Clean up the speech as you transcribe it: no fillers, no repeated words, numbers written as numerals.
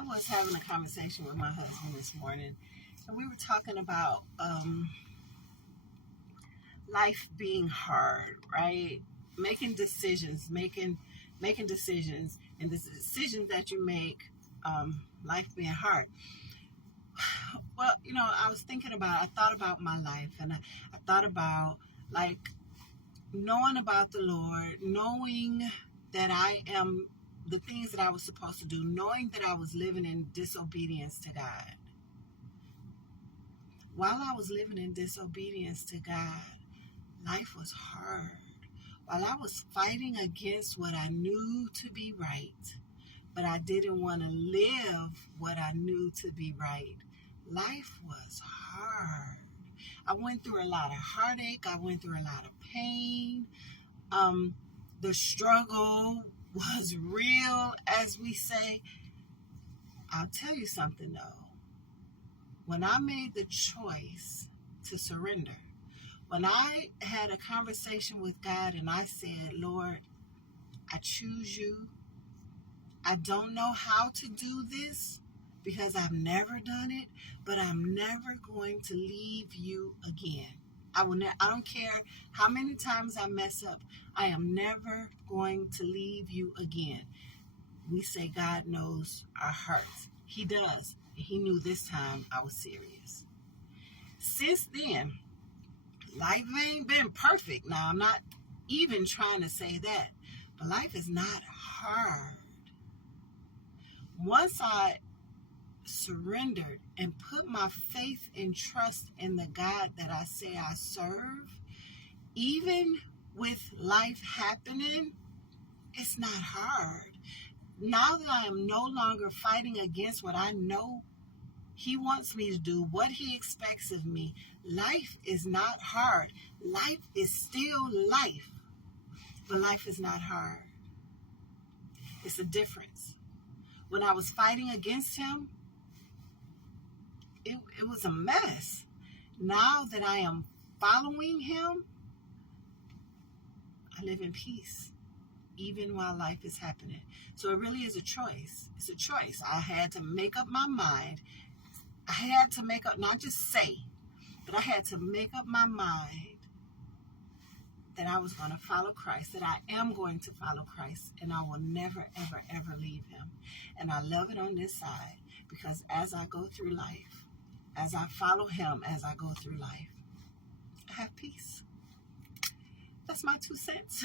I was having a conversation with my husband this morning, and we were talking about life being hard, right? Making decisions, making decisions, and the decisions that you make, life being hard. Well, I thought about my life, and I thought about like knowing about the Lord, knowing that I am the things that I was supposed to do, knowing that I was living in disobedience to God. While I was living in disobedience to God, life was hard. While I was fighting against what I knew to be right, but I didn't want to live what I knew to be right, life was hard. I went through a lot of heartache. I went through a lot of pain. The struggle was real, as we say. I'll tell you something though. When I made the choice to surrender, when I had a conversation with God and I said, Lord, I choose you. I don't know how to do this because I've never done it, but I'm never going to leave you again. I don't care how many times I mess up. I am never going to leave you again. We say God knows our hearts. He does. He knew this time I was serious. Since then, life ain't been perfect. Now, I'm not even trying to say that, but life is not hard. Once I surrendered and put my faith and trust in the God that I say I serve, even with life happening, it's not hard. Now that I am no longer fighting against what I know He wants me to do, what He expects of me, life is not hard. Life is still life, but life is not hard. It's a difference. When I was fighting against Him, it was a mess. Now that I am following Him, I live in peace, even while life is happening. So it really is a choice. It's a choice. I had to make up my mind. I had to make up, not just say, but I had to make up my mind that I was going to follow Christ, that I am going to follow Christ, and I will never, ever, ever leave Him. And I love it on this side because as I go through life, as I follow Him, as I go through life, I have peace. That's my 2 cents.